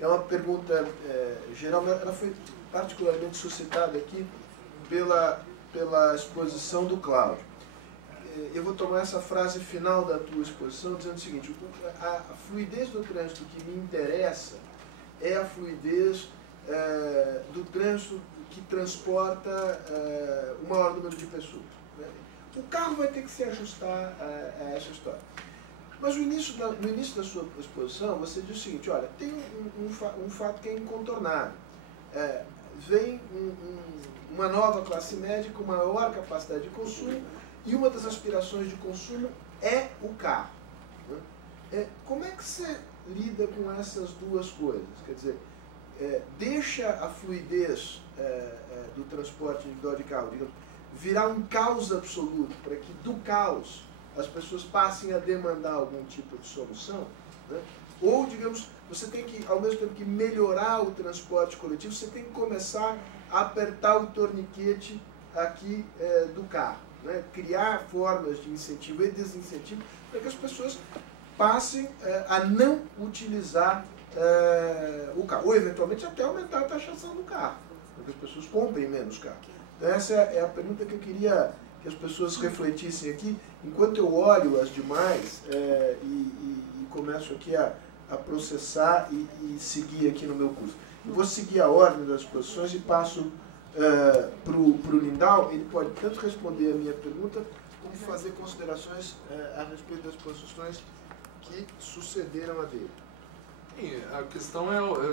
É uma pergunta geral, mas ela foi particularmente suscitada aqui pela exposição do Cláudio. Eu vou tomar essa frase final da tua exposição dizendo o seguinte: a fluidez do trânsito que me interessa é a fluidez do trânsito que transporta o maior número de pessoas. Né? O carro vai ter que se ajustar a essa história. Mas no início da sua exposição, você diz o seguinte: olha, tem um fato que é incontornável. Vem uma nova classe média com maior capacidade de consumo, e uma das aspirações de consumo é o carro. Né? Como é que você lida com essas duas coisas? Quer dizer, deixa a fluidez do transporte individual de carro, digamos, virar um caos absoluto, para que do caos as pessoas passem a demandar algum tipo de solução, né? Ou, digamos, você tem que, ao mesmo tempo que melhorar o transporte coletivo, você tem que começar a apertar o torniquete aqui do carro, né? Criar formas de incentivo e desincentivo para que as pessoas passem a não utilizar o carro, ou eventualmente até aumentar a taxação do carro, para que as pessoas comprem menos carro. Então essa é a pergunta que eu queria que as pessoas refletissem aqui, enquanto eu olho as demais e começo aqui a processar e seguir aqui no meu curso. Eu vou seguir a ordem das exposições e passo para o Lindau. Ele pode tanto responder a minha pergunta, como fazer considerações a respeito das posições que sucederam a dele. Sim, a questão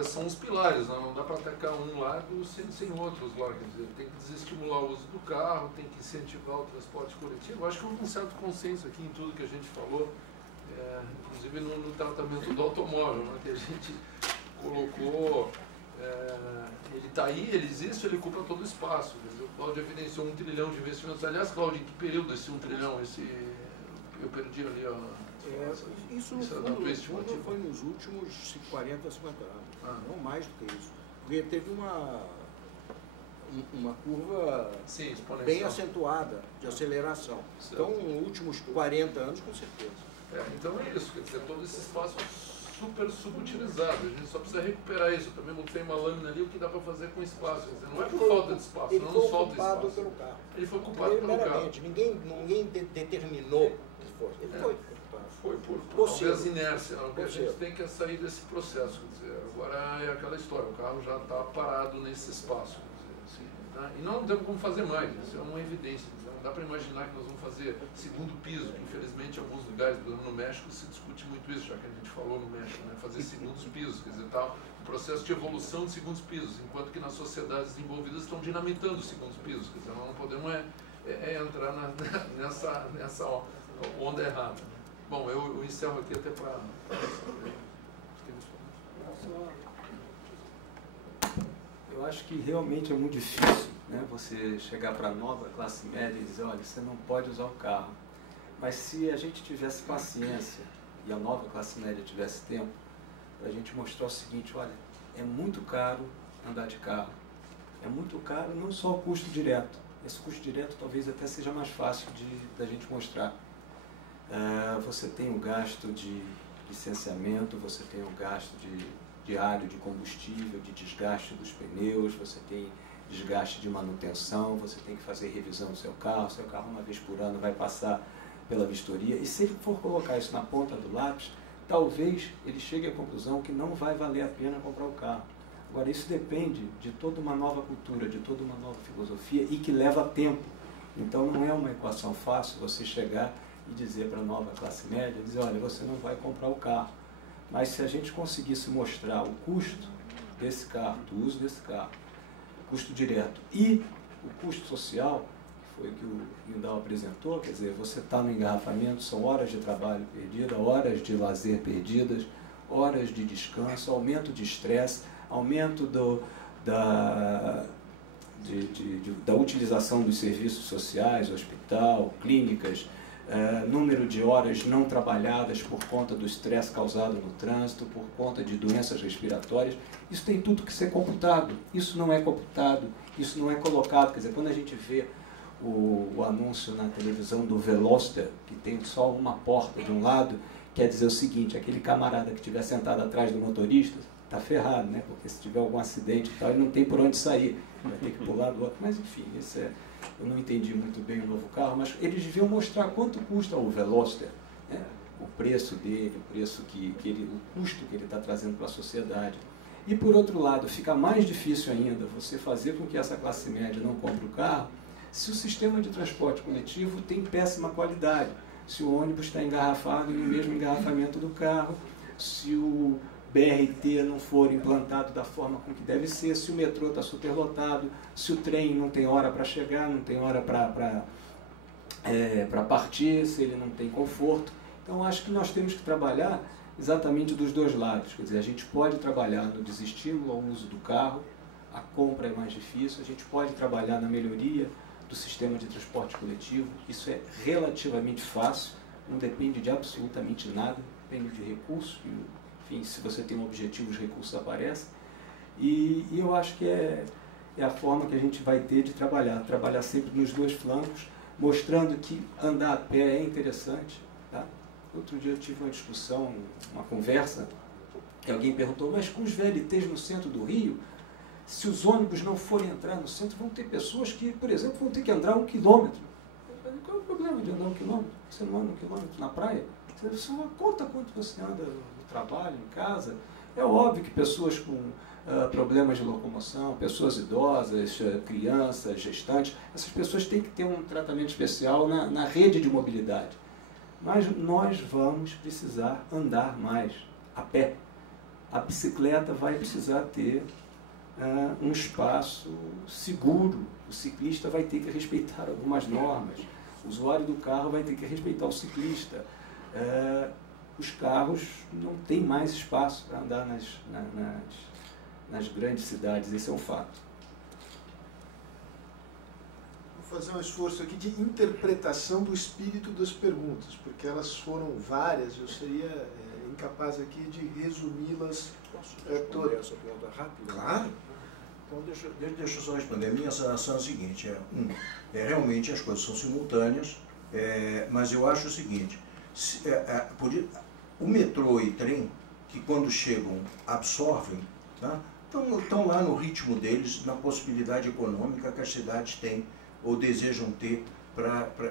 são os pilares, não dá para atacar um lado sem outros lá. Quer dizer, tem que desestimular o uso do carro, tem que incentivar o transporte coletivo. Acho que houve um certo consenso aqui em tudo que a gente falou, inclusive no tratamento do automóvel, né, que a gente colocou. Ele está aí, ele existe, ele ocupa todo o espaço. Quer dizer, o Cláudio evidenciou 1 trilhão de investimentos. Aliás, Cláudio, em que período esse 1 trilhão? Eu perdi ali a... Isso no fundo foi nos últimos 40, 50 anos, não mais do que isso. Porque teve uma curva bem acentuada de aceleração. Certo. Então, nos últimos 40 anos, com certeza. Então é isso, quer dizer, todo esse espaço super subutilizado. A gente só precisa recuperar isso. Eu também mostrei uma lâmina ali, o que dá para fazer com espaço. Quer dizer, não é por falta de espaço, ele não foi nos falta ocupado espaço. Pelo carro. Ele foi ocupado pelo carro. Ninguém determinou que fosse. Ele foi ocupado. Foi por talvez inércia. A gente tem que sair desse processo. Quer dizer, agora é aquela história, o carro já está parado nesse espaço. Quer dizer, assim, né? E não temos como fazer mais, isso é uma evidência. Não dá para imaginar que nós vamos fazer segundo piso, que infelizmente em alguns lugares, por exemplo no México, se discute muito isso, já que a gente falou no México, né? Fazer segundos pisos, quer dizer, tá um processo de evolução de segundos pisos, enquanto que nas sociedades desenvolvidas estão dinamitando os segundos pisos, quer dizer, nós não podemos entrar nessa onda errada. Bom, eu encerro aqui até para... Eu acho que realmente é muito difícil, né, você chegar para a nova classe média e dizer, olha, você não pode usar o carro. Mas se a gente tivesse paciência e a nova classe média tivesse tempo, para a gente mostrar o seguinte, olha, é muito caro andar de carro. É muito caro não só o custo direto. Esse custo direto talvez até seja mais fácil da gente mostrar. Você tem o gasto de licenciamento, você tem o gasto diário de combustível, de desgaste dos pneus, você tem desgaste de manutenção, você tem que fazer revisão do seu carro uma vez por ano vai passar pela vistoria, e se ele for colocar isso na ponta do lápis, talvez ele chegue à conclusão que não vai valer a pena comprar o carro. Agora, isso depende de toda uma nova cultura, de toda uma nova filosofia, e que leva tempo. Então não é uma equação fácil você chegar e dizer para a nova classe média, dizer, olha, você não vai comprar o carro. Mas se a gente conseguisse mostrar o custo desse carro, do uso desse carro, o custo direto e o custo social, que foi o que o Lindau apresentou, quer dizer, você está no engarrafamento, são horas de trabalho perdidas, horas de lazer perdidas, horas de descanso, aumento de estresse, aumento da utilização dos serviços sociais, hospital, clínicas, número de horas não trabalhadas por conta do estresse causado no trânsito, por conta de doenças respiratórias. Isso tem tudo que ser computado. Isso não é computado, isso não é colocado. Quer dizer, quando a gente vê o anúncio na televisão do Veloster, que tem só uma porta de um lado, quer dizer o seguinte, aquele camarada que estiver sentado atrás do motorista está ferrado, né? Porque se tiver algum acidente e tal, ele não tem por onde sair, vai ter que pular do outro. Mas enfim, eu não entendi muito bem o novo carro, mas eles deviam mostrar quanto custa o Veloster, né? O preço dele, o custo que ele está trazendo para a sociedade. E por outro lado, fica mais difícil ainda você fazer com que essa classe média não compre o carro se o sistema de transporte coletivo tem péssima qualidade, se o ônibus está engarrafado no mesmo engarrafamento do carro, se o BRT não for implantado da forma com que deve ser, se o metrô está superlotado, se o trem não tem hora para chegar, não tem hora para partir, se ele não tem conforto. Então, acho que nós temos que trabalhar exatamente dos dois lados. Quer dizer, a gente pode trabalhar no desestímulo ao uso do carro, a compra é mais difícil, a gente pode trabalhar na melhoria do sistema de transporte coletivo, isso é relativamente fácil, não depende de absolutamente nada, depende de recursos, enfim, se você tem um objetivo, os recursos aparecem, e eu acho que é a forma que a gente vai ter de trabalhar sempre nos dois flancos, mostrando que andar a pé é interessante, tá? Outro dia eu tive uma discussão, uma conversa, que alguém perguntou, mas com os VLTs no centro do Rio, se os ônibus não forem entrar no centro, vão ter pessoas que, por exemplo, vão ter que andar 1 quilômetro. Qual é o problema de andar 1 quilômetro? Você não anda 1 quilômetro na praia? Você conta quanto você anda no trabalho, em casa. É óbvio que pessoas com problemas de locomoção, pessoas idosas, crianças, gestantes, essas pessoas têm que ter um tratamento especial na rede de mobilidade. Mas nós vamos precisar andar mais a pé. A bicicleta vai precisar ter um espaço seguro. O ciclista vai ter que respeitar algumas normas. O usuário do carro vai ter que respeitar o ciclista. Os carros não têm mais espaço para andar nas grandes cidades, esse é um fato. Vou fazer um esforço aqui de interpretação do espírito das perguntas, porque elas foram várias, eu seria incapaz aqui de resumi-las todas. Essa pergunta rápida? Claro. Então, deixa eu só responder. A minha sensação é a seguinte, realmente as coisas são simultâneas, mas eu acho o seguinte, o metrô e trem, que quando chegam absorvem, tá? Estão lá no ritmo deles, na possibilidade econômica que as cidades têm ou desejam ter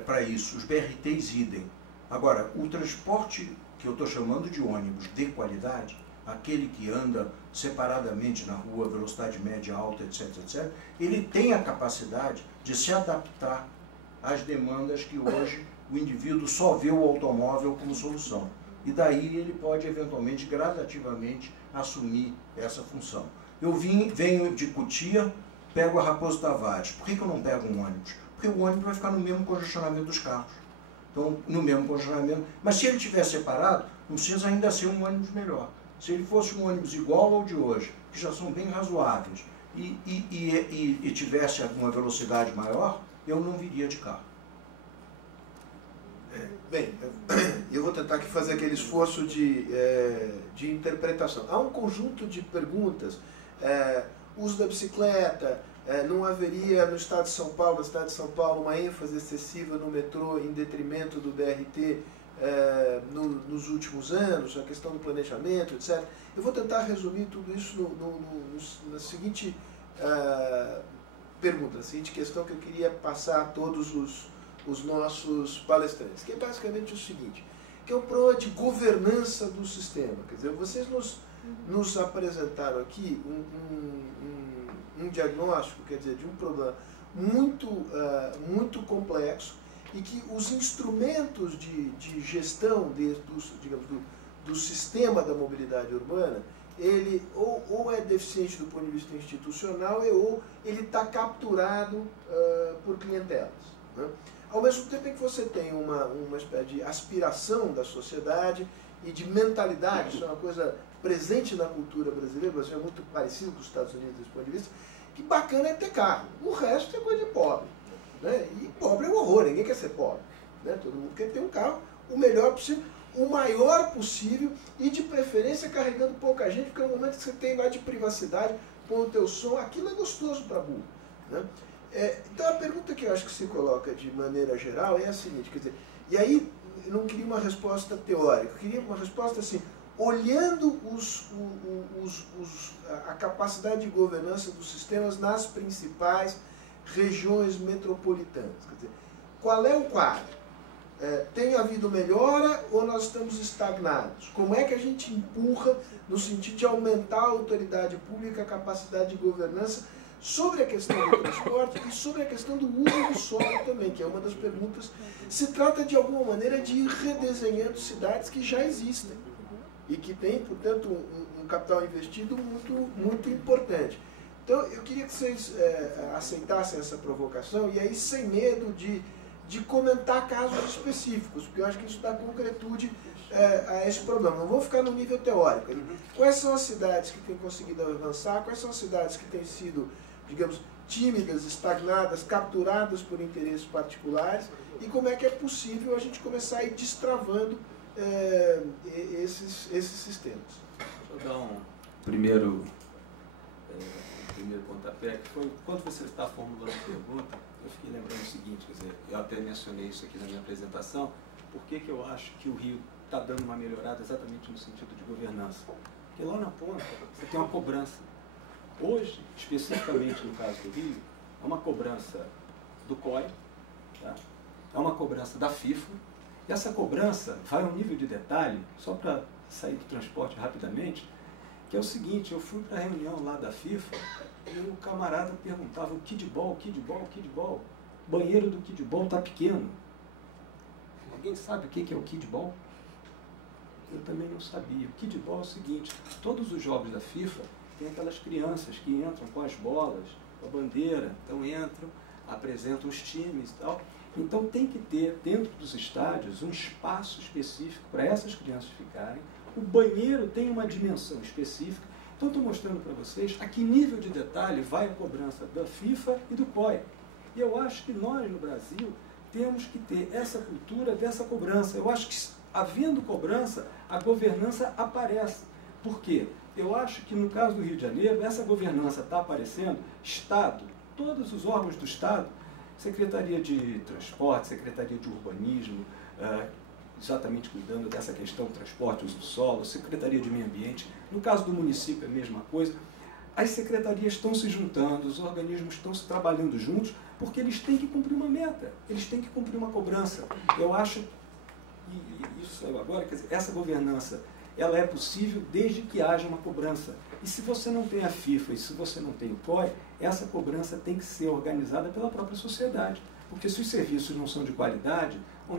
para isso. Os BRTs idem. Agora, o transporte que eu estou chamando de ônibus de qualidade, aquele que anda separadamente na rua, velocidade média, alta, etc., etc., ele tem a capacidade de se adaptar às demandas que hoje o indivíduo só vê o automóvel como solução. E daí ele pode, eventualmente, gradativamente, assumir essa função. Eu venho de Cotia, pego a Raposo Tavares. Por que eu não pego um ônibus? Porque o ônibus vai ficar no mesmo congestionamento dos carros. Então, no mesmo congestionamento. Mas se ele estiver separado, não precisa ainda ser um ônibus melhor. Se ele fosse um ônibus igual ao de hoje, que já são bem razoáveis, e tivesse alguma velocidade maior, eu não viria de carro. Bem, eu vou tentar aqui fazer aquele esforço de interpretação. Há um conjunto de perguntas. Uso da bicicleta, não haveria no Estado de São Paulo, na cidade de São Paulo, uma ênfase excessiva no metrô em detrimento do BRT nos últimos anos, a questão do planejamento, etc. Eu vou tentar resumir tudo isso na seguinte pergunta, na seguinte questão que eu queria passar a todos os nossos palestrantes, que é basicamente o seguinte, que é um problema de governança do sistema. Quer dizer, vocês nos apresentaram aqui um diagnóstico, quer dizer, de um problema muito complexo, e que os instrumentos de gestão do sistema da mobilidade urbana, ele ou é deficiente do ponto de vista institucional, ou ele está capturado por clientelas, né? Ao mesmo tempo em que você tem uma espécie de aspiração da sociedade e de mentalidade, isso é uma coisa presente na cultura brasileira, o Brasil é muito parecido com os Estados Unidos desse ponto de vista, que bacana é ter carro, o resto é coisa de pobre, né? E pobre é um horror, ninguém quer ser pobre, né? Todo mundo quer ter um carro o melhor possível, o maior possível e de preferência carregando pouca gente, porque é o momento que você tem lá de privacidade com o teu som, aquilo é gostoso para burro, né? Então a pergunta que eu acho que se coloca de maneira geral é a seguinte, quer dizer, e aí eu não queria uma resposta teórica, eu queria uma resposta assim, olhando a capacidade de governança dos sistemas nas principais regiões metropolitanas. Quer dizer, qual é o quadro? Tem havido melhora ou nós estamos estagnados? Como é que a gente empurra no sentido de aumentar a autoridade pública, a capacidade de governança sobre a questão do transporte e sobre a questão do uso do solo também, que é uma das perguntas. Se trata de alguma maneira de ir redesenhando cidades que já existem e que têm, portanto, um capital investido muito importante. Então, eu queria que vocês aceitassem essa provocação e aí, sem medo de comentar casos específicos, porque eu acho que isso dá concretude a esse problema. Não vou ficar no nível teórico. Quais são as cidades que têm conseguido avançar? Quais são as cidades que têm sido, digamos, tímidas, estagnadas, capturadas por interesses particulares? E como é que é possível a gente começar a ir destravando esses sistemas? Deixa eu dar um primeiro pontapé, que foi, quando você está formulando a pergunta, eu fiquei lembrando o seguinte, quer dizer, eu até mencionei isso aqui na minha apresentação, por que eu acho que o Rio está dando uma melhorada exatamente no sentido de governança? Porque lá na ponta você tem uma cobrança. Hoje, especificamente no caso do Rio, é uma cobrança do COI, tá? É uma cobrança da FIFA, e essa cobrança vai a um nível de detalhe, só para sair do transporte rapidamente, que é o seguinte, eu fui para a reunião lá da FIFA e o camarada perguntava o kidball, banheiro do kidball está pequeno. Alguém sabe o que é o kidball? Eu também não sabia. O kidball é o seguinte, todos os jogos da FIFA tem aquelas crianças que entram com as bolas, com a bandeira, então entram, apresentam os times e tal. Então tem que ter dentro dos estádios um espaço específico para essas crianças ficarem. O banheiro tem uma dimensão específica. Então estou mostrando para vocês a que nível de detalhe vai a cobrança da FIFA e do COI. E eu acho que nós no Brasil temos que ter essa cultura dessa cobrança. Eu acho que havendo cobrança, a governança aparece. Por quê? Eu acho que no caso do Rio de Janeiro, essa governança está aparecendo, Estado, todos os órgãos do Estado, Secretaria de Transporte, Secretaria de Urbanismo, exatamente cuidando dessa questão do transporte, uso do solo, Secretaria de Meio Ambiente, no caso do município é a mesma coisa. As secretarias estão se juntando, os organismos estão se trabalhando juntos, porque eles têm que cumprir uma meta, eles têm que cumprir uma cobrança. Eu acho, e isso saiu agora, quer dizer, essa governança, ela é possível desde que haja uma cobrança. E se você não tem a FIFA e se você não tem o COI, essa cobrança tem que ser organizada pela própria sociedade. Porque se os serviços não são de qualidade, o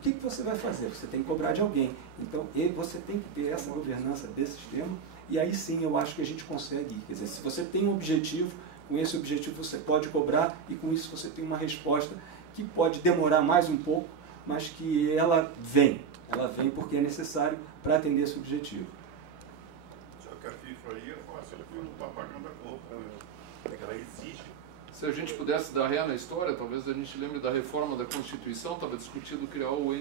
que você vai fazer? Você tem que cobrar de alguém. Então, você tem que ter essa governança desse sistema, e aí sim eu acho que a gente consegue ir. Quer dizer, se você tem um objetivo, com esse objetivo você pode cobrar, e com isso você tem uma resposta que pode demorar mais um pouco, mas que ela vem porque é necessário para atender esse objetivo. Só que a FIFA aí é fácil, ela não está pagando a conta, né? Ela existe. Se a gente pudesse dar ré na história, talvez a gente lembre da reforma da Constituição, estava discutido criar o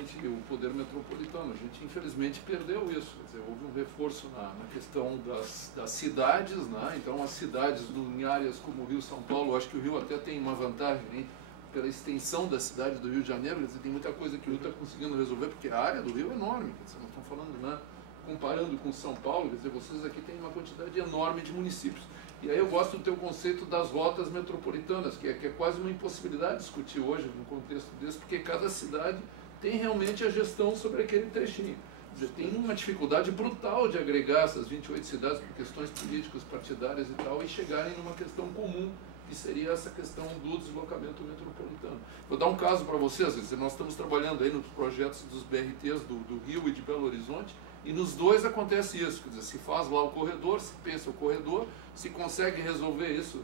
poder metropolitano. A gente, infelizmente, perdeu isso. Quer dizer, houve um reforço na questão das cidades, né? Então, as cidades em áreas como o Rio, São Paulo, acho que o Rio até tem uma vantagem, hein? Pela extensão da cidade do Rio de Janeiro, quer dizer, tem muita coisa que o Rio está conseguindo resolver, porque a área do Rio é enorme. Quer dizer, nós estamos falando, né? Comparando com São Paulo, quer dizer, vocês aqui têm uma quantidade enorme de municípios. E aí eu gosto do teu conceito das rotas metropolitanas, que é quase uma impossibilidade de discutir hoje num contexto desse, porque cada cidade tem realmente a gestão sobre aquele trechinho. Quer dizer, tem uma dificuldade brutal de agregar essas 28 cidades por questões políticas, partidárias e tal, e chegarem numa questão comum, que seria essa questão do deslocamento metropolitano. Vou dar um caso para vocês, quer dizer, nós estamos trabalhando aí nos projetos dos BRTs do Rio e de Belo Horizonte, e nos dois acontece isso, quer dizer, se faz lá o corredor, se pensa o corredor, se consegue resolver isso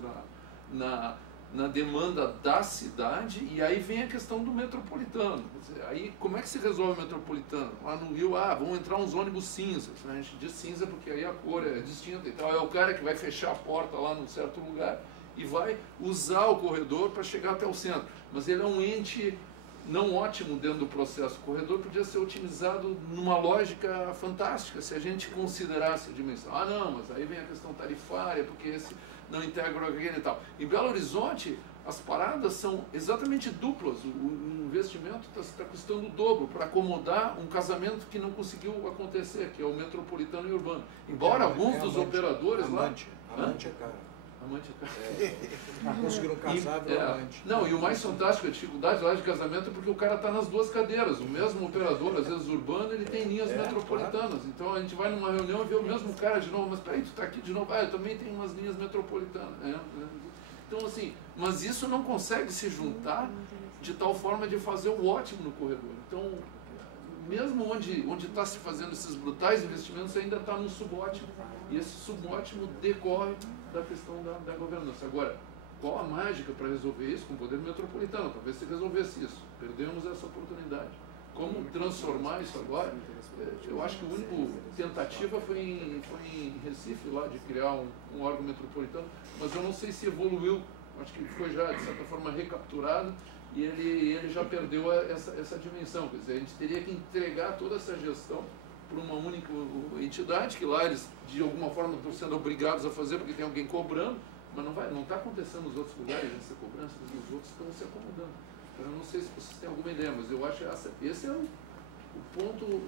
na demanda da cidade, e aí vem a questão do metropolitano. Quer dizer, aí como é que se resolve o metropolitano? Lá no Rio, vão entrar uns ônibus cinzas, né? A gente diz cinza porque aí a cor é distinta e tal, é o cara que vai fechar a porta lá num certo lugar e vai usar o corredor para chegar até o centro. Mas ele é um ente não ótimo dentro do processo. O corredor podia ser otimizado numa lógica fantástica, se a gente considerasse a dimensão. Não, mas aí vem a questão tarifária, porque esse não integra aquele e tal. Em Belo Horizonte, as paradas são exatamente duplas. O investimento está custando o dobro para acomodar um casamento que não conseguiu acontecer, que é o metropolitano e urbano. Embora alguns dos operadores lá... Amante é caro. Amante é caro. Conseguiram casar, amante. Não, e o mais fantástico, a dificuldade lá de casamento é porque o cara está nas duas cadeiras. O mesmo operador, às vezes urbano, ele tem linhas metropolitanas. Claro. Então a gente vai numa reunião e vê o mesmo cara de novo. Mas peraí, tu está aqui de novo. Ah, eu também tenho umas linhas metropolitanas. Então, assim, mas isso não consegue se juntar de tal forma de fazer o ótimo no corredor. Então, mesmo onde está se fazendo esses brutais investimentos, ainda está no subótimo. E esse subótimo decorre da questão da governança. Agora, qual a mágica para resolver isso com o poder metropolitano? Talvez se resolvesse isso. Perdemos essa oportunidade. Como transformar isso agora? Eu acho que a única tentativa foi em Recife, lá, de criar um órgão metropolitano, mas eu não sei se evoluiu. Acho que foi já, de certa forma, recapturado e ele já perdeu essa dimensão. Quer dizer, a gente teria que entregar toda essa gestão para uma única entidade, que lá eles, de alguma forma, estão sendo obrigados a fazer porque tem alguém cobrando, mas não está acontecendo nos outros lugares essa cobrança, os outros estão se acomodando. Eu não sei se vocês têm alguma ideia, mas eu acho que esse é o ponto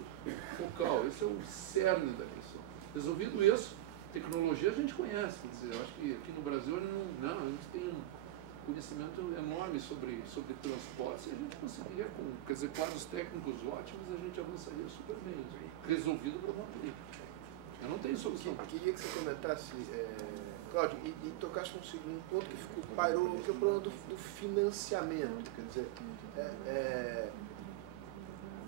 focal, esse é o cerne da questão. Resolvido isso, tecnologia a gente conhece, quer dizer, eu acho que aqui no Brasil a gente tem um conhecimento enorme sobre transportes e a gente conseguiria, quer dizer, quadros técnicos ótimos, a gente avançaria super bem. Resolvido o problema político. Eu não tenho solução. Queria que você comentasse, Cláudio, e tocasse um segundo ponto que pairou, que é o problema do financiamento. Quer dizer,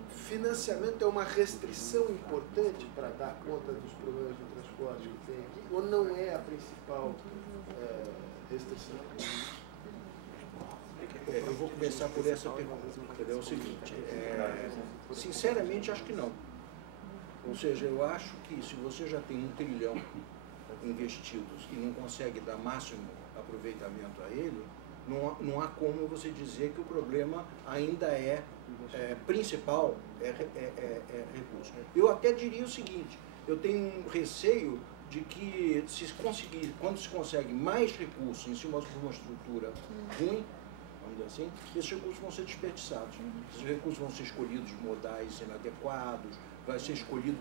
financiamento é uma restrição importante para dar conta dos problemas do transporte que tem aqui, ou não é a principal restrição? Eu vou começar por essa pergunta. É o seguinte, sinceramente acho que não. Ou seja, eu acho que se você já tem 1 trilhão investidos e não consegue dar máximo aproveitamento a ele, não há como você dizer que o problema ainda principal recurso. Eu até diria o seguinte, eu tenho um receio de que quando se consegue mais recursos em cima de uma estrutura ruim, vamos dizer assim, esses recursos vão ser desperdiçados. Esses recursos vão ser escolhidos modais inadequados, vai ser escolhido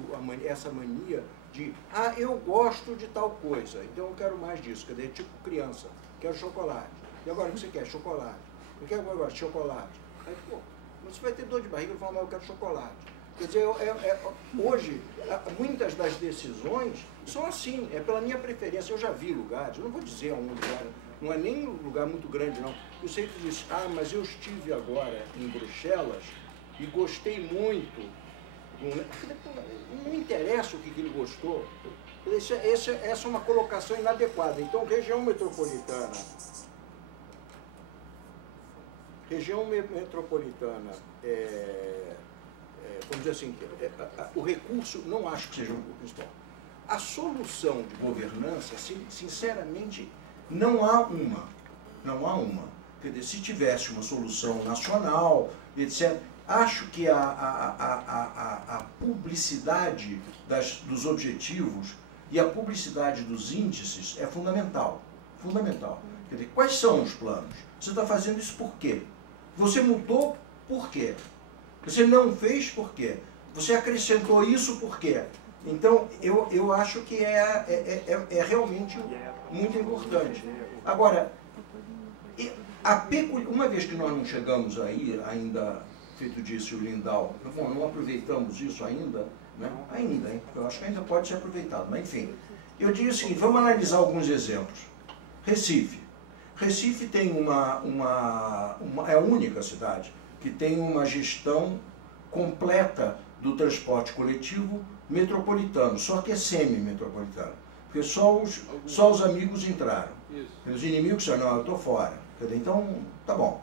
essa mania de, eu gosto de tal coisa, então eu quero mais disso. Quer dizer, tipo criança, quero chocolate. E agora o que você quer? Chocolate. Eu quero agora chocolate. Aí, você vai ter dor de barriga e falar, mas eu quero chocolate. Quer dizer, hoje, muitas das decisões são assim, é pela minha preferência. Eu já vi lugares, eu não vou dizer aonde lugar, não é nem um lugar muito grande, não. Eu sei que diz, mas eu estive agora em Bruxelas e gostei muito. Não interessa o que ele gostou. Essa é uma colocação inadequada. Então, região metropolitana, vamos dizer assim, o recurso não acho que seja o principal. A solução de governança, sinceramente, não há uma. Quer dizer, se tivesse uma solução nacional, etc., acho que a publicidade dos objetivos e a publicidade dos índices é fundamental. Fundamental. Quer dizer, quais são os planos? Você está fazendo isso por quê? Você mudou por quê? Você não fez por quê? Você acrescentou isso por quê? Então, eu acho que é realmente muito importante. Agora, uma vez que nós não chegamos aí, ainda, feito disse o Lindau, não aproveitamos isso ainda, né? Ainda, hein? Eu acho que ainda pode ser aproveitado, mas enfim. Eu diria o seguinte, vamos analisar alguns exemplos. Recife. Recife tem é a única cidade que tem uma gestão completa do transporte coletivo metropolitano, só que é semi-metropolitano. Porque só os amigos entraram. Os inimigos disseram, não, eu estou fora. Então, tá bom.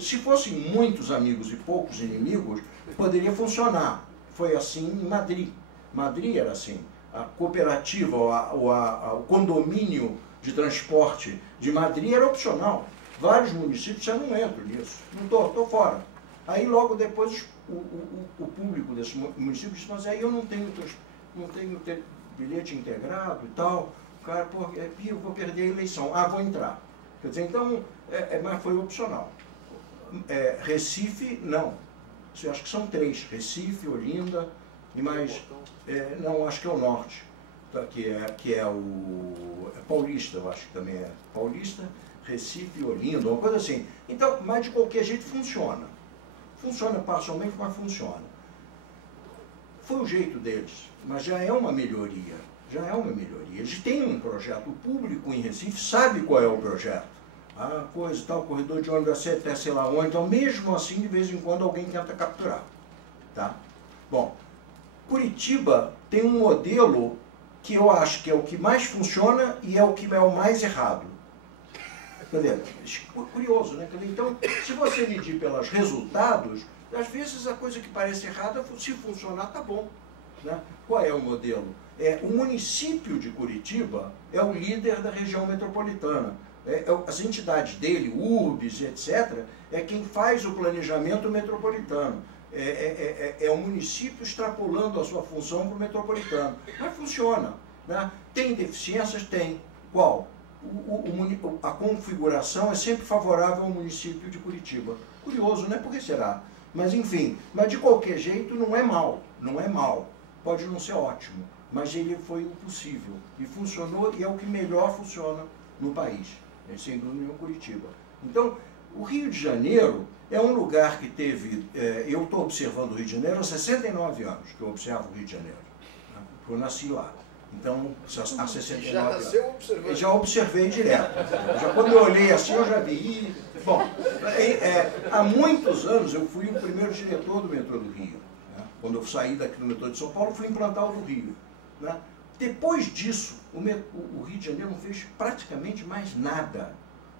Se fossem muitos amigos e poucos inimigos, poderia funcionar. Foi assim em Madrid. Madrid era assim. A cooperativa, o condomínio de transporte de Madrid era opcional. Vários municípios já não entram nisso. Não estou fora. Aí logo depois o público desse município disse, mas aí eu não tenho bilhete integrado e tal. O cara, eu vou perder a eleição. Vou entrar. Quer dizer, então, mas foi opcional. Recife, não. Eu acho que são 3. Recife, Olinda e mais... não, acho que é o norte, que é o Paulista, eu acho que também é Paulista, Recife, Olinda, uma coisa assim. Então, mas de qualquer jeito funciona. Funciona parcialmente, mas funciona. Foi o jeito deles, mas já é uma melhoria. Já é uma melhoria. Eles têm um projeto. O público em Recife sabe qual é o projeto. Ah, coisa e tal, corredor de ônibus até sei lá onde. Então, mesmo assim, de vez em quando, alguém tenta capturar. Tá? Bom, Curitiba tem um modelo que eu acho que é o que mais funciona e é o que é o mais errado. Entendeu? Curioso, né? Então, se você medir pelos resultados, às vezes a coisa que parece errada, se funcionar, tá bom. Né? Qual é o modelo? O município de Curitiba é o líder da região metropolitana. As entidades dele, URBs, etc., é quem faz o planejamento metropolitano. É o município extrapolando a sua função para o metropolitano. Mas funciona. Né? Tem deficiências? Tem. Qual? A configuração é sempre favorável ao município de Curitiba. Curioso, né? Por que será? Mas, enfim, mas de qualquer jeito não é mal. Não é mal. Pode não ser ótimo, mas ele foi o possível. E funcionou, e é o que melhor funciona no país. Sem dúvida nenhuma, Curitiba. Então, o Rio de Janeiro é um lugar que teve... eu estou observando o Rio de Janeiro há 69 anos, que eu observo o Rio de Janeiro. Né? Eu nasci lá. Então, há 69 já nasceu observando? Já observei direto. Já quando eu olhei assim, eu já vi. Bom, há muitos anos eu fui o primeiro diretor do metrô do Rio. Né? Quando eu saí daqui do metrô de São Paulo, fui implantar o do Rio. Né? Depois disso, o Rio de Janeiro não fez praticamente mais nada.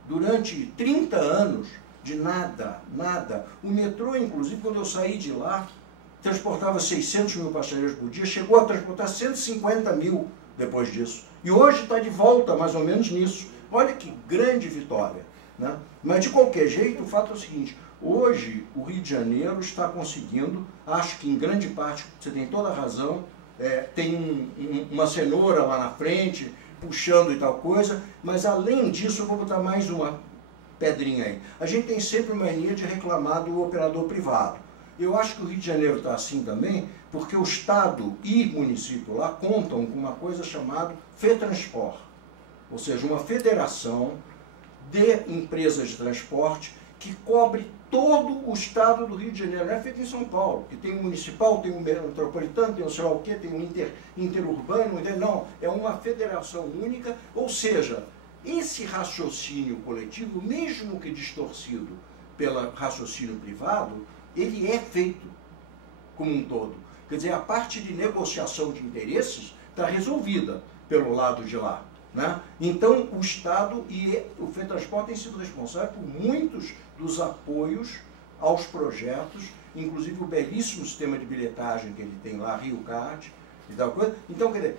Durante 30 anos, de nada, nada. O metrô, inclusive, quando eu saí de lá, transportava 600 mil passageiros por dia, chegou a transportar 150 mil depois disso. E hoje está de volta, mais ou menos, nisso. Olha que grande vitória. Né? Mas, de qualquer jeito, o fato é o seguinte, hoje o Rio de Janeiro está conseguindo, acho que em grande parte, você tem toda a razão, tem uma cenoura lá na frente, puxando e tal coisa, mas além disso, eu vou botar mais uma pedrinha aí. A gente tem sempre mania de reclamar do operador privado. Eu acho que o Rio de Janeiro está assim também, porque o Estado e o município lá contam com uma coisa chamada FETransport, ou seja, uma federação de empresas de transporte que cobre todo o estado do Rio de Janeiro. Não é feito em São Paulo, que tem um municipal, tem um metropolitano, tem um sei lá o quê, tem um interurbano, não, é uma federação única, ou seja, esse raciocínio coletivo, mesmo que distorcido pelo raciocínio privado, ele é feito como um todo. Quer dizer, a parte de negociação de interesses está resolvida pelo lado de lá. Né? Então, o Estado e o FETransport têm sido responsáveis por muitos dos apoios aos projetos, inclusive o belíssimo sistema de bilhetagem que ele tem lá, Rio Card e tal coisa. Então, quer dizer,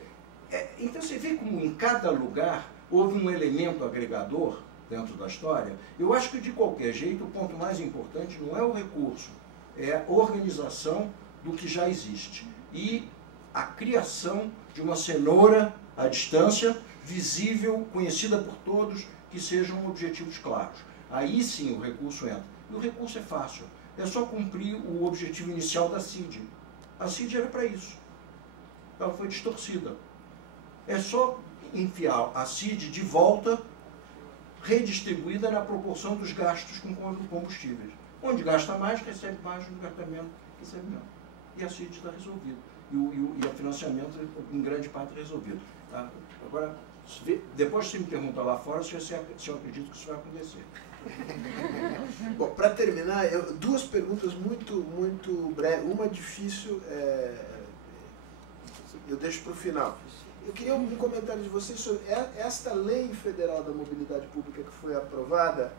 então você vê como em cada lugar houve um elemento agregador dentro da história. Eu acho que, de qualquer jeito, o ponto mais importante não é o recurso, é a organização do que já existe e a criação de uma cenoura à distância, visível, conhecida por todos, que sejam objetivos claros. Aí sim o recurso entra. E o recurso é fácil. É só cumprir o objetivo inicial da CID. A CID era para isso. Ela foi distorcida. É só enfiar a CID de volta, redistribuída na proporção dos gastos com combustíveis. Onde gasta mais, recebe mais, onde gasta menos, recebe menos. E a CID está resolvida. E o financiamento, em grande parte, resolvido. Tá? Agora, depois você me pergunta lá fora se eu acredito que isso vai acontecer. Bom, para terminar, duas perguntas muito breves. Uma difícil, eu deixo para o final. Eu queria um comentário de vocês sobre esta lei federal da mobilidade pública que foi aprovada.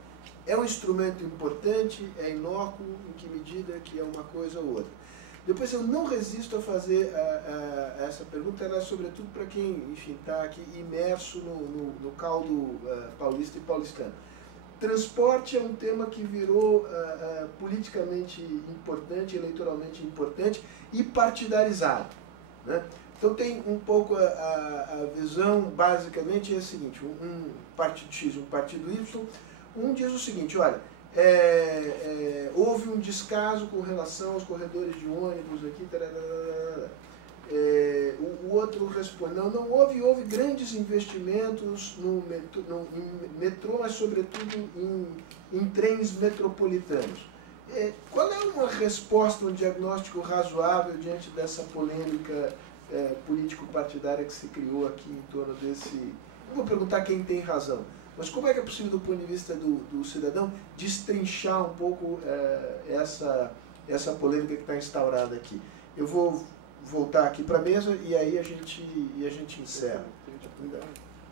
É um instrumento importante, é inócuo, em que medida que é uma coisa ou outra. Depois, eu não resisto a fazer essa pergunta, ela é sobretudo para quem, enfim, está aqui imerso no caldo paulista e paulistano. Transporte é um tema que virou politicamente importante, eleitoralmente importante e partidarizado. Né? Então tem um pouco a visão, basicamente, é a seguinte, um partido X e um partido Y, um diz o seguinte, olha, houve um descaso com relação aos corredores de ônibus aqui, o outro responde, não houve grandes investimentos em metrô, mas sobretudo em trens metropolitanos. Qual é uma resposta, um diagnóstico razoável diante dessa polêmica político-partidária que se criou aqui em torno desse... Não vou perguntar quem tem razão, mas como é que é possível, do ponto de vista do cidadão, destrinchar um pouco essa polêmica que está instaurada aqui? Eu vou voltar aqui para a mesa e aí a gente encerra.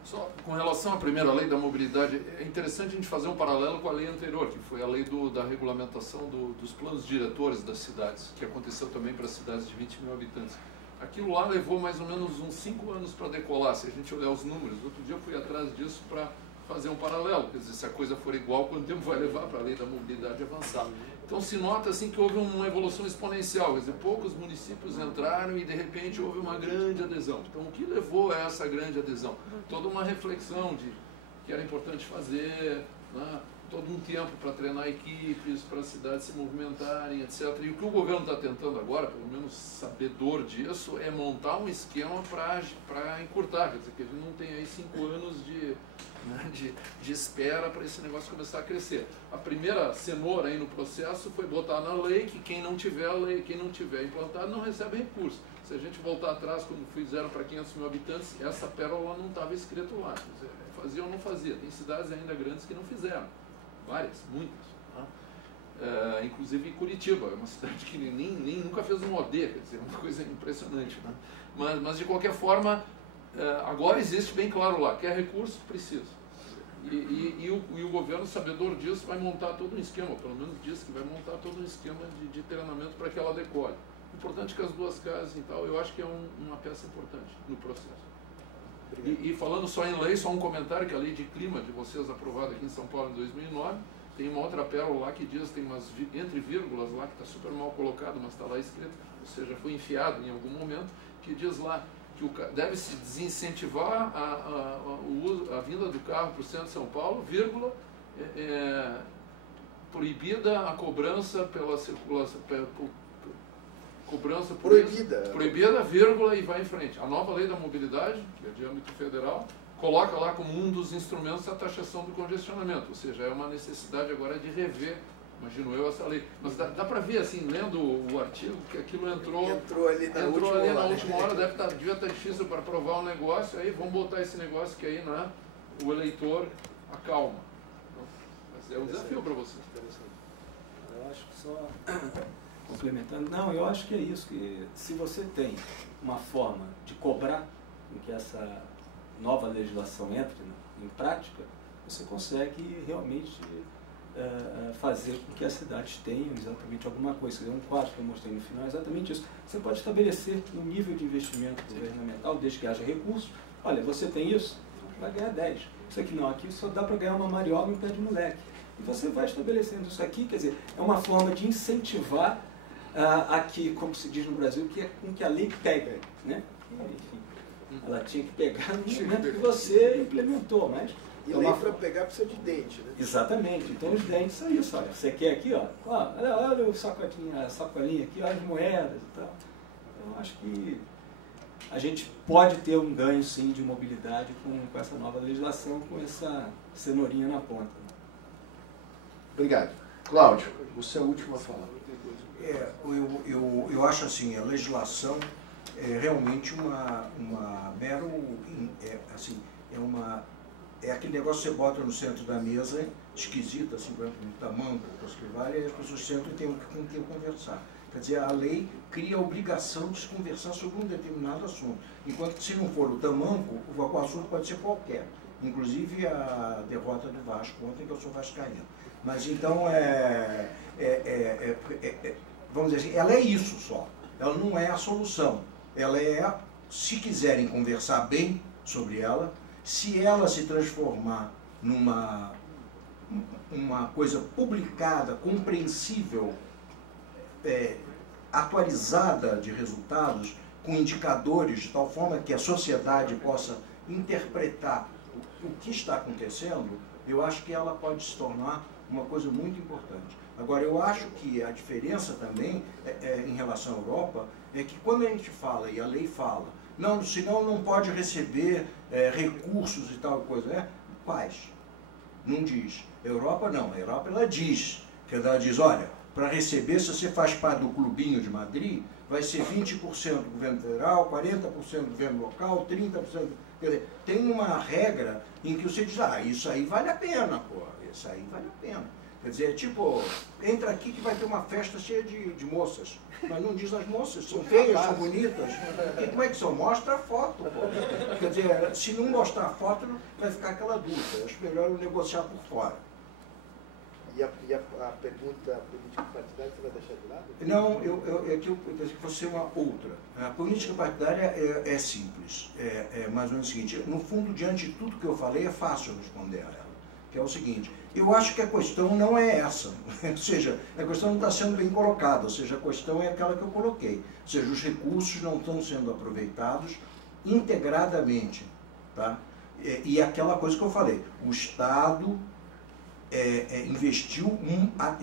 Só com relação à primeira lei da mobilidade, é interessante a gente fazer um paralelo com a lei anterior, que foi a lei da regulamentação dos planos diretores das cidades, que aconteceu também para cidades de 20 mil habitantes. Aquilo lá levou mais ou menos uns 5 anos para decolar, se a gente olhar os números. Outro dia eu fui atrás disso para fazer um paralelo, quer dizer, se a coisa for igual, quanto tempo vai levar para a lei da mobilidade avançar? Então se nota assim que houve uma evolução exponencial, quer dizer, poucos municípios entraram e de repente houve uma grande adesão. Então o que levou a essa grande adesão? Toda uma reflexão de que era importante fazer, né? Todo um tempo para treinar equipes, para as cidades se movimentarem, etc. E o que o governo está tentando agora, pelo menos sabedor disso, é montar um esquema para encurtar, quer dizer, que a gente não tem aí 5 anos de espera para esse negócio começar a crescer. A primeira cenoura aí no processo foi botar na lei que quem não tiver a lei, quem não tiver implantado, não recebe recurso. Se a gente voltar atrás, quando fizeram para 500 mil habitantes, essa pérola não estava escrito lá. Quer dizer, fazia ou não fazia. Tem cidades ainda grandes que não fizeram. Várias, muitas. Né? Inclusive Curitiba, é uma cidade que nem nunca fez um OD, quer dizer, é uma coisa impressionante. Né? Mas de qualquer forma, agora existe bem claro lá, quer recurso, precisa. E o governo, sabedor disso, vai montar todo um esquema, pelo menos diz que vai montar todo um esquema de treinamento para que ela decore. Importante que as duas casas e tal, eu acho que é uma peça importante no processo. E falando só em lei, só um comentário, que a lei de clima de vocês aprovada aqui em São Paulo em 2009, tem uma outra pérola lá que diz, tem umas entre vírgulas lá, que está super mal colocado, mas está lá escrito, ou seja, foi enfiado em algum momento, que diz lá que deve-se desincentivar a vinda do carro para o centro de São Paulo, vírgula, proibida a cobrança pela circulação, cobrança proibida, vírgula, e vai em frente. A nova lei da mobilidade, que é de âmbito federal, coloca lá como um dos instrumentos a taxação do congestionamento, ou seja, é uma necessidade agora de rever, imagino eu, essa lei. Mas dá para ver, assim, lendo o artigo, que aquilo entrou ali na última hora, devia estar difícil para aprovar um negócio, aí vamos botar esse negócio que aí, né, o eleitor acalma. Mas é um desafio para você. Eu acho que só... complementando, não, eu acho que é isso, que se você tem uma forma de cobrar em que essa nova legislação entre em prática, você consegue realmente fazer com que as cidades tenham exatamente alguma coisa. Um quadro que eu mostrei no final é exatamente isso. Você pode estabelecer um nível de investimento governamental, desde que haja recursos. Olha, você tem isso, vai ganhar 10. Isso aqui não, aqui só dá para ganhar uma mariola em pé de moleque. E você vai estabelecendo isso aqui, quer dizer, é uma forma de incentivar aqui, como se diz no Brasil, que é com que a lei pega, né? Enfim, ela tinha que pegar no momento que você implementou, mas... E lei para pegar precisa de dente, né? Exatamente, então os dentes são isso, olha, você quer aqui, ó, olha o sacolinha aqui, olha as moedas e tal. Então acho que a gente pode ter um ganho sim de mobilidade com essa nova legislação, com essa cenourinha na ponta. Obrigado. Cláudio, você é o último a falar. Eu acho assim, a legislação é realmente uma mero, é aquele negócio que você bota no centro da mesa, esquisito, assim, por exemplo, um tamanco, e as pessoas sentam e têm com quem conversar. Quer dizer, a lei cria a obrigação de se conversar sobre um determinado assunto. Enquanto que se não for o tamanco, o assunto pode ser qualquer. Inclusive a derrota do Vasco ontem, que eu sou vascaíno. Mas então, vamos dizer assim, ela é isso só. Ela não é a solução. Ela é, se quiserem conversar bem sobre ela, se ela se transformar numa coisa publicada, compreensível, atualizada de resultados, com indicadores de tal forma que a sociedade possa interpretar o que está acontecendo, eu acho que ela pode se tornar uma coisa muito importante. Agora, eu acho que a diferença também em relação à Europa é que quando a gente fala, e a lei fala, não, senão não pode receber recursos e tal coisa, quais? Não diz. Europa não, a Europa ela diz, que ela diz, olha, para receber, se você faz parte do clubinho de Madrid, vai ser 20% do governo federal, 40% do governo local, 30%... Quer dizer, tem uma regra em que você diz, isso aí vale a pena, pô, isso aí vale a pena. Quer dizer, tipo, entra aqui que vai ter uma festa cheia de moças, mas não diz as moças, são feias, são bonitas. E como é que são? Mostra a foto, pô. Quer dizer, se não mostrar a foto, vai ficar aquela dúvida. Eu acho melhor eu negociar por fora. E a pergunta política partidária você vai deixar de lado? Não, eu pensei que fosse uma outra. A política partidária é simples. É mais ou menos o seguinte, no fundo, diante de tudo que eu falei, é fácil responder a ela. Que é o seguinte, eu acho que a questão não é essa. Ou seja, a questão não está sendo bem colocada. Ou seja, a questão é aquela que eu coloquei. Ou seja, os recursos não estão sendo aproveitados integradamente. Tá? E aquela coisa que eu falei, o Estado... investiu,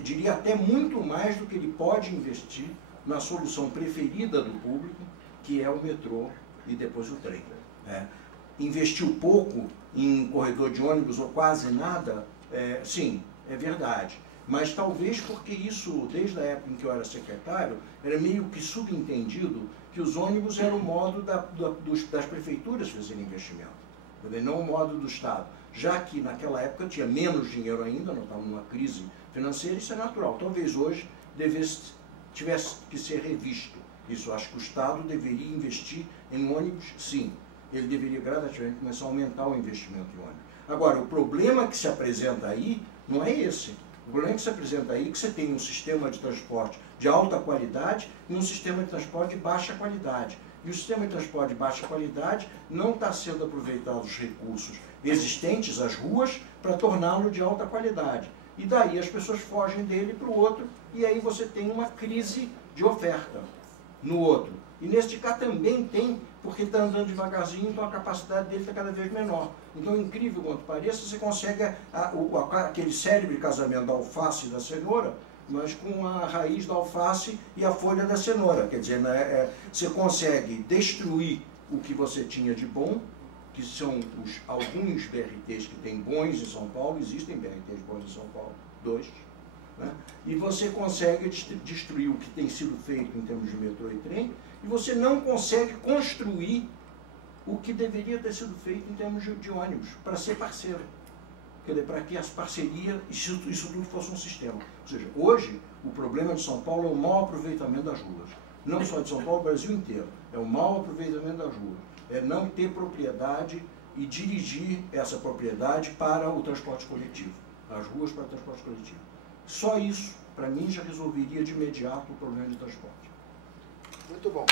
diria até muito mais do que ele pode investir na solução preferida do público, que é o metrô e depois o trem. Investiu pouco em corredor de ônibus ou quase nada, sim, é verdade. Mas talvez porque isso, desde a época em que eu era secretário, era meio que subentendido que os ônibus eram o modo das prefeituras fazerem investimento, não o modo do Estado. Já que naquela época tinha menos dinheiro ainda, não estava numa crise financeira, isso é natural. Talvez hoje tivesse que ser revisto. Isso, acho que o Estado deveria investir em ônibus, sim. Ele deveria gradativamente começar a aumentar o investimento em ônibus. Agora, o problema que se apresenta aí não é esse. O problema que se apresenta aí é que você tem um sistema de transporte de alta qualidade e um sistema de transporte de baixa qualidade. E o sistema de transporte de baixa qualidade não está sendo aproveitado os recursos existentes, as ruas, para torná-lo de alta qualidade. E daí as pessoas fogem dele para o outro, e aí você tem uma crise de oferta no outro. E neste caso também tem, porque está andando devagarzinho, então a capacidade dele está cada vez menor. Então, incrível quanto pareça, você consegue aquele célebre casamento da alface e da cenoura, mas com a raiz da alface e a folha da cenoura. Quer dizer, você consegue destruir o que você tinha de bom, que são alguns BRTs que tem bons em São Paulo, existem BRTs bons em São Paulo, 2, né? E você consegue destruir o que tem sido feito em termos de metrô e trem, e você não consegue construir o que deveria ter sido feito em termos de ônibus, para ser parceiro. Quer dizer, para que as parcerias, isso tudo fosse um sistema. Ou seja, hoje, o problema de São Paulo é o mau aproveitamento das ruas. Não só de São Paulo, o Brasil inteiro. É o mau aproveitamento das ruas. É não ter propriedade e dirigir essa propriedade para o transporte coletivo. As ruas para o transporte coletivo. Só isso, para mim, já resolveria de imediato o problema de transporte. Muito bom.